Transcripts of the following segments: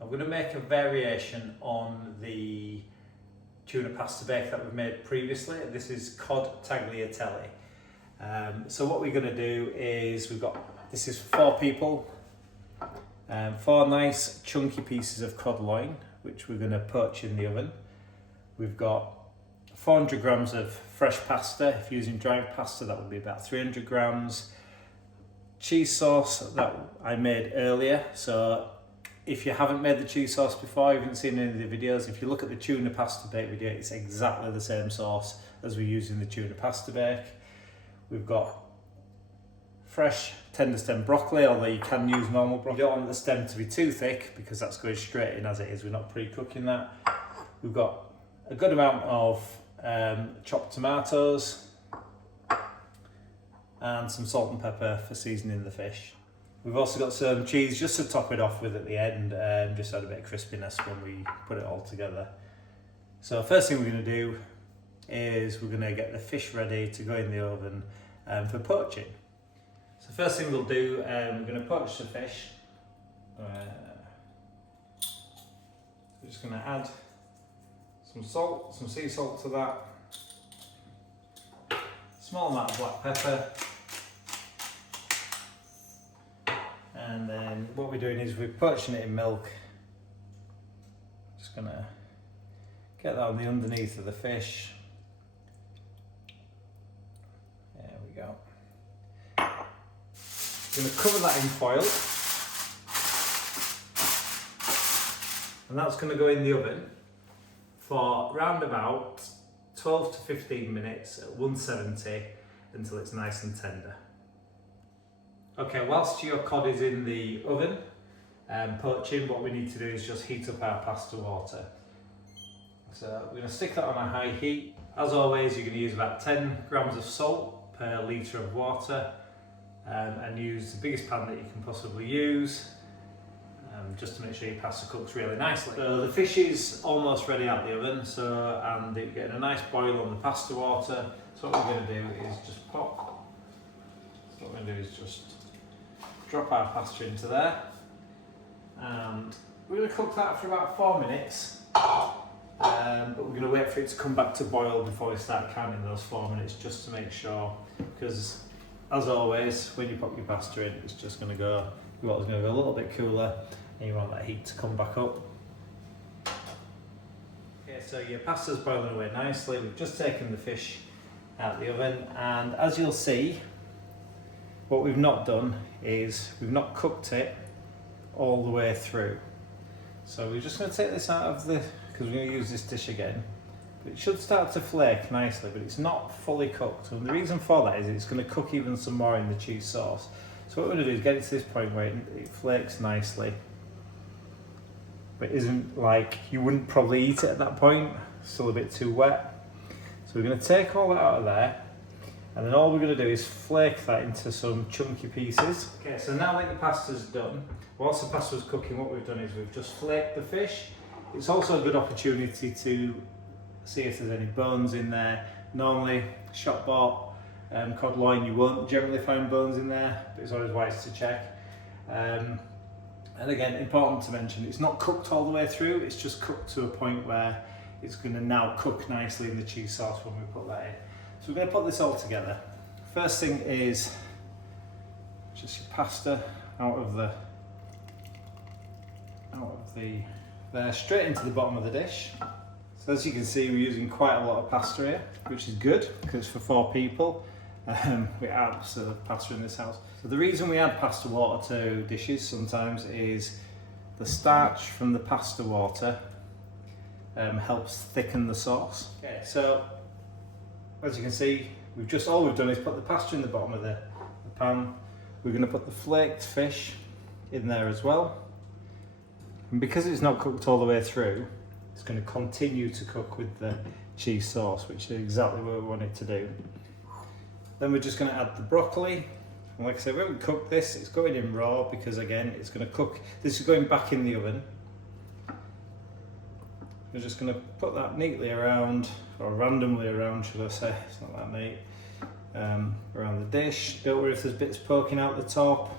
I'm going to make a variation on the tuna pasta bake that we've made previously. This is Cod Tagliatelle. So what we're going to do is this is for 4 people, 4 nice chunky pieces of cod loin, which we're going to poach in the oven. We've got 400 grams of fresh pasta. If you're using dry pasta, that would be about 300 grams. Cheese sauce that I made earlier. So if you haven't made the cheese sauce before, you haven't seen any of the videos, if you look at the tuna pasta bake video, it's exactly the same sauce as we use in the tuna pasta bake. We've got fresh tender stem broccoli, although you can use normal broccoli. You don't want the stem to be too thick because that's going straight in as it is. We're not pre-cooking that. We've got a good amount of chopped tomatoes and some salt and pepper for seasoning the fish. We've also got some cheese just to top it off with at the end, just add a bit of crispiness when we put it all together. So first thing we're going to do is we're going to get the fish ready to go in the oven for poaching. So first thing we'll do, we're going to poach the fish. We're just going to add some salt, some sea salt to that, small amount of black pepper. And then what we're doing is we're poaching it in milk. Just gonna get that on the underneath of the fish. There we go. We're gonna cover that in foil. And that's gonna go in the oven for round about 12 to 15 minutes at 170 until it's nice and tender. Okay, whilst your cod is in the oven poaching, what we need to do is just heat up our pasta water. So we're going to stick that on a high heat. As always, you're going to use about 10 grams of salt per litre of water, and use the biggest pan that you can possibly use, just to make sure your pasta cooks really nicely. So the fish is almost ready out the oven, and you're getting a nice boil on the pasta water. So what we're going to do is just drop our pasta into there, and we're going to cook that for about 4 minutes, but we're going to wait for it to come back to boil before we start counting those 4 minutes, just to make sure, because as always when you pop your pasta in, it's just going to go, your water's going to go a little bit cooler and you want that heat to come back up. Okay, so your pasta's boiling away nicely. We've just taken the fish out of the oven, and as you'll see, what we've not done is we've not cooked it all the way through. So we're just going to take this out of because we're going to use this dish again. But it should start to flake nicely, but it's not fully cooked. And the reason for that is it's going to cook even some more in the cheese sauce. So what we're going to do is get it to this point where it flakes nicely, but isn't like, you wouldn't probably eat it at that point, it's still a bit too wet. So we're going to take all that out of there. And then all we're going to do is flake that into some chunky pieces. Okay, so now that the pasta's done, whilst the pasta was cooking, what we've done is we've just flaked the fish. It's also a good opportunity to see if there's any bones in there. Normally, shop bought cod loin, you won't generally find bones in there, but it's always wise to check. And again, important to mention, it's not cooked all the way through, it's just cooked to a point where it's going to now cook nicely in the cheese sauce when we put that in. So we're going to put this all together. First thing is just your pasta out of there, straight into the bottom of the dish. So as you can see, we're using quite a lot of pasta here, which is good because it's for 4 people. We add sort of pasta in this house. So the reason we add pasta water to dishes sometimes is the starch from the pasta water helps thicken the sauce. Okay, so as you can see, all we've done is put the pasta in the bottom of the pan. We're going to put the flaked fish in there as well. And because it's not cooked all the way through, it's going to continue to cook with the cheese sauce, which is exactly what we want it to do. Then we're just going to add the broccoli. And like I said, we haven't cooked this, it's going in raw because again, it's going to cook. This is going back in the oven. We're just going to put that neatly around, or randomly around, should I say, it's not that neat, around the dish. Don't worry if there's bits poking out the top.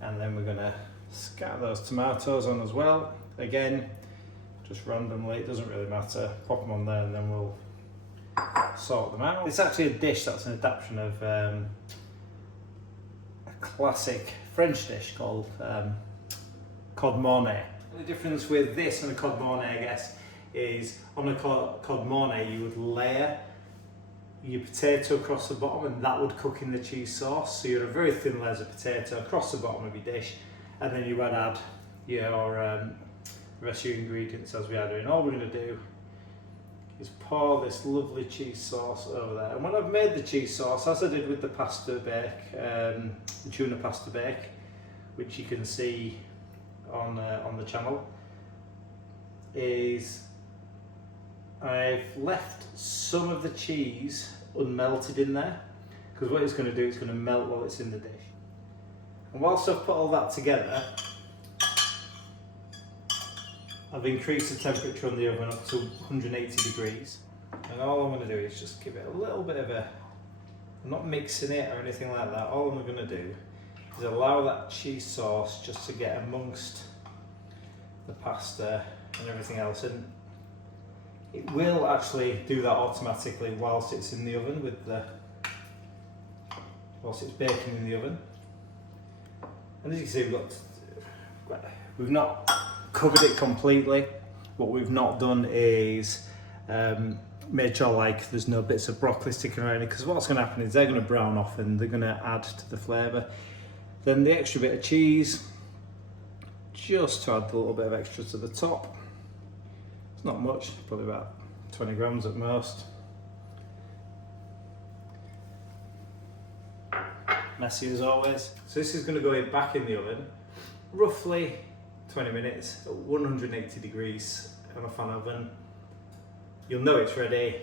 And then we're going to scatter those tomatoes on as well. again, just randomly, it doesn't really matter, pop them on there and then we'll sort them out. It's actually a dish that's an adaptation of a classic French dish called cod mornay. The difference with this and a cod mornay, I guess, is on a cod mornay you would layer your potato across the bottom and that would cook in the cheese sauce. So you had a very thin layer of potato across the bottom of your dish, and then you would add your the rest of your ingredients as we are doing. All we're going to do is pour this lovely cheese sauce over there. And when I've made the cheese sauce, as I did with the pasta bake, the tuna pasta bake, which you can see on the channel, is I've left some of the cheese unmelted in there, because what it's going to do, it's going to melt while it's in the dish. And whilst I've put all that together, I've increased the temperature on the oven up to 180 degrees. And all I'm going to do is just give it a little bit of a, I'm not mixing it or anything like that. All I'm going to do is allow that cheese sauce just to get amongst the pasta and everything else. And it will actually do that automatically whilst it's in the oven whilst it's baking in the oven. And as you can see, we've not covered it completely. What we've not done is made sure like there's no bits of broccoli sticking around it, because what's going to happen is they're going to brown off and they're going to add to the flavour. Then the extra bit of cheese, just to add a little bit of extra to the top. It's not much, probably about 20 grams at most. Messy as always. So this is going to go back in the oven, roughly 20 minutes at 180 degrees on a fan oven. You'll know it's ready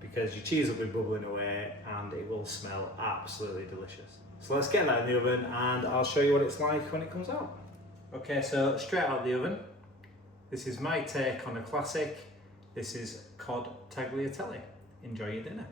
because your cheese will be bubbling away and it will smell absolutely delicious. So let's get that in the oven and I'll show you what it's like when it comes out. Okay, so straight out of the oven, this is my take on a classic. This is Cod Tagliatelle. Enjoy your dinner.